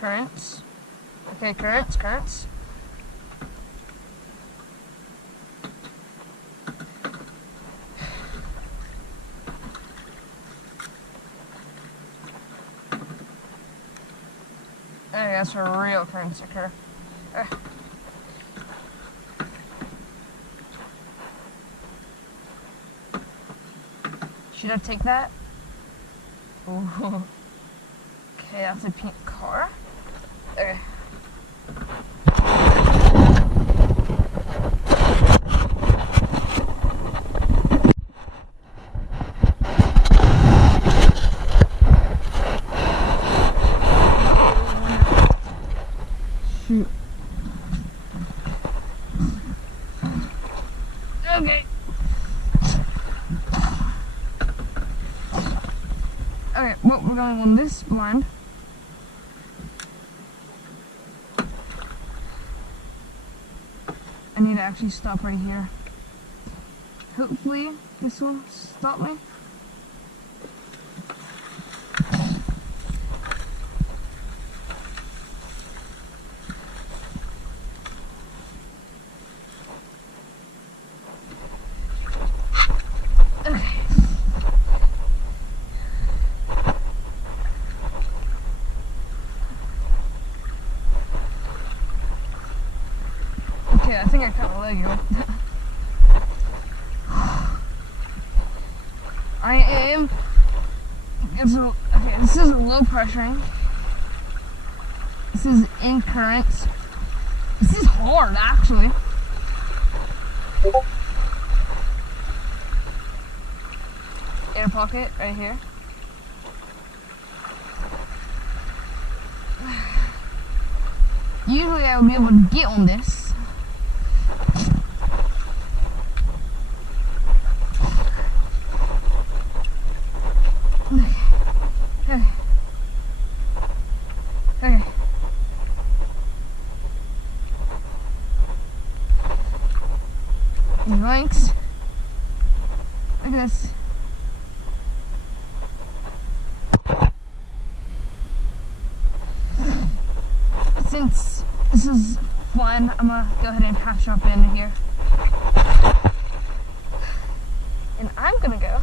Currents. Okay, currents. Okay, that's where real currents occur. Should I take that? Ooh. Okay, that's a pink car. Okay. Shoot. Okay. Okay, well, we're going on this blind. I need to actually stop right here. Hopefully, this will stop me. Okay, I think I cut my leg off. I am. Okay, this is low pressuring. This is in currents. This is hard, actually. Air pocket right here. Usually I would be able to get on this. Okay. Yoinks. Look at this. Since this is fun, I'm gonna go ahead and patch up in here. And I'm gonna go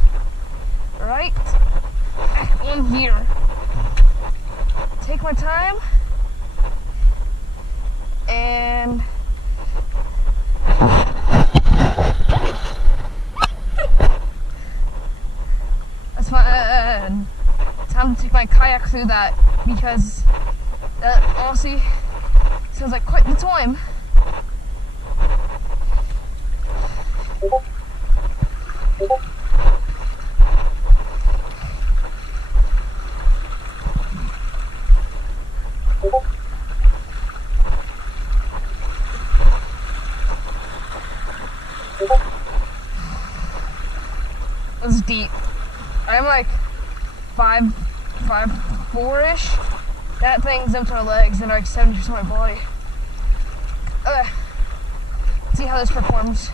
right in here. Take my time and that's fine. Time to take my kayak through that because that honestly sounds like quite the time. It's deep. I'm like 5'4"-ish. That thing's up to my legs and like 70% of my body. Okay. See how this performs.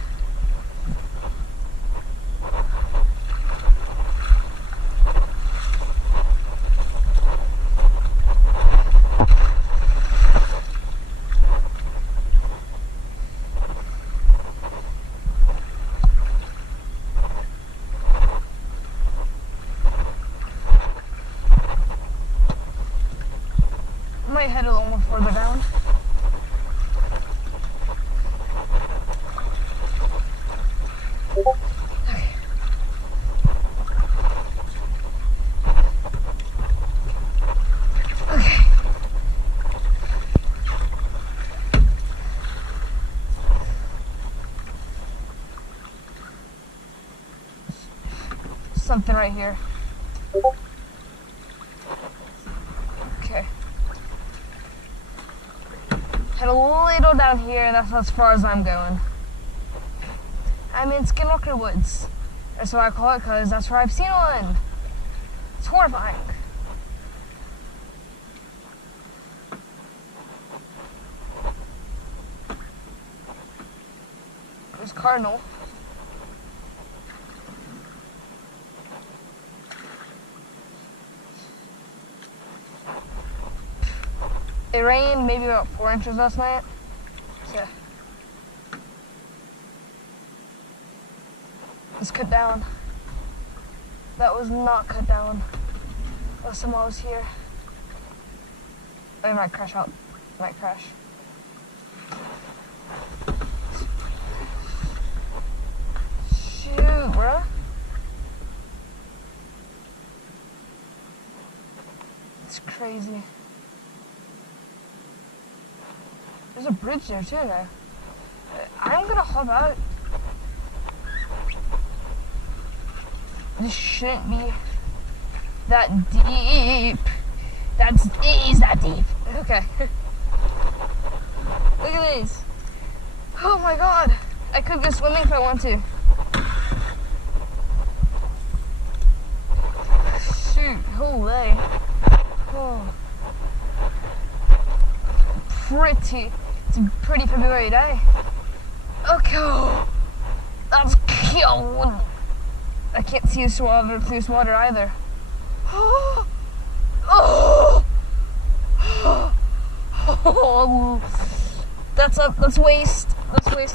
I might head a little more further down. Okay. Okay. Something right here. Okay. Head a little down here, and that's as far as I'm going. I'm in Skinwalker Woods. That's what I call it, because that's where I've seen one. It's horrifying. There's Cardinal. It rained maybe about 4 inches last night. So it's cut down. That was not cut down last time I was here. It might crash out. It might crash. Shoot, bruh. It's crazy. There's a bridge there too now. I'm gonna hop out. This shouldn't be that deep. It is that deep. Okay. Look at this. Oh my god. I could go swimming if I want to. Shoot, holy. Oh. It's a pretty February day. Okay. That's cold. I can't see this water through this water either. Oh. Oh. That's waist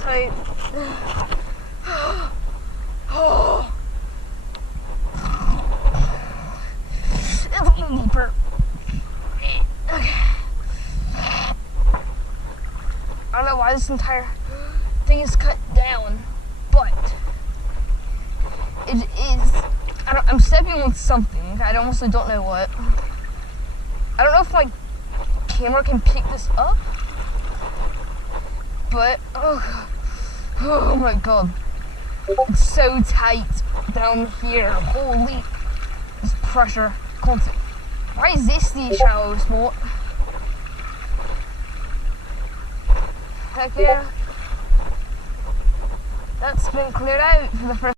height. Oh. It's a little deeper. Okay. I don't know why this entire thing is cut down, but it is. I'm stepping on something. I honestly don't know what. I don't know if my camera can pick this up, but oh my god, it's so tight down here. Holy, this pressure constant. Why is this the shallow spot? Heck yeah. That's been cleared out for the first